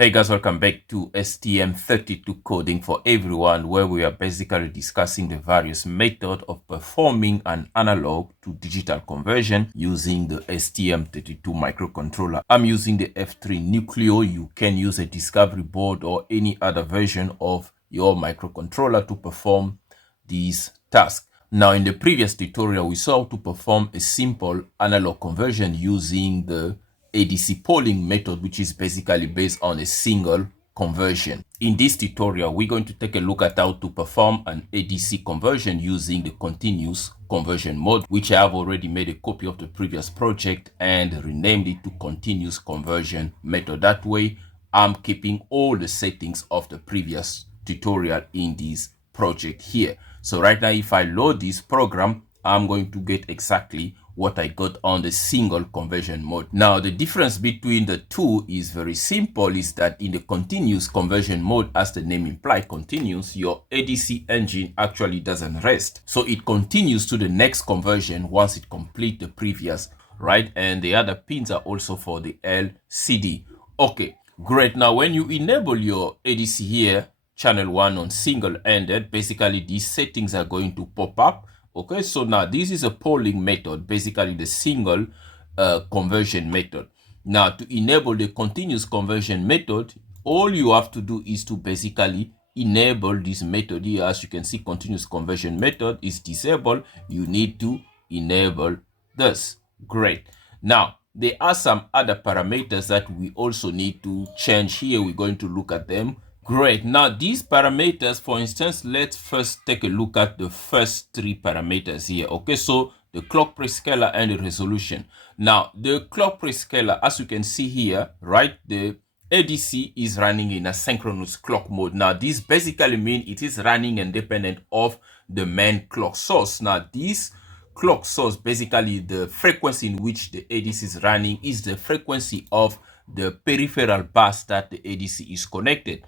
Hey guys, welcome back to stm32 coding for everyone, where we are basically discussing the various methods of performing an analog to digital conversion using the stm32 microcontroller. I'm using the F3 Nucleo. You can use a discovery board or any other version of your microcontroller to perform these tasks. Now, in the previous tutorial, we saw how to perform a simple analog conversion using the ADC polling method, which is basically based on a single conversion. In this tutorial, we're going to take a look at how to perform an ADC conversion using the continuous conversion mode, which I have already made a copy of the previous project and renamed it to continuous conversion method. That way, I'm keeping all the settings of the previous tutorial in this project here. So right now, if I load this program, I'm going to get exactly what I got on the single conversion mode. Now, the difference between the two is very simple, is that in the continuous conversion mode, as the name implies, continuous, your ADC engine actually doesn't rest. So it continues to the next conversion once it completes the previous, right? And the other pins are also for the LCD. Okay, great. Now, when you enable your ADC here, channel 1 on single-ended, basically these settings are going to pop up. Okay, so now this is a polling method, basically the single conversion method. Now, to enable the continuous conversion method, all you have to do is to basically enable this method here. As you can see, continuous conversion method is disabled. You need to enable this. Great. Now, there are some other parameters that we also need to change here. We're going to look at them. Great. Now, these parameters, for instance, let's first take a look at the first three parameters here. Okay, so the clock prescaler and the resolution. Now, the clock prescaler, as you can see here, right, the ADC is running in a synchronous clock mode. Now, this basically means it is running independent of the main clock source. Now, this clock source, basically the frequency in which the ADC is running, is the frequency of the peripheral bus that the ADC is connected.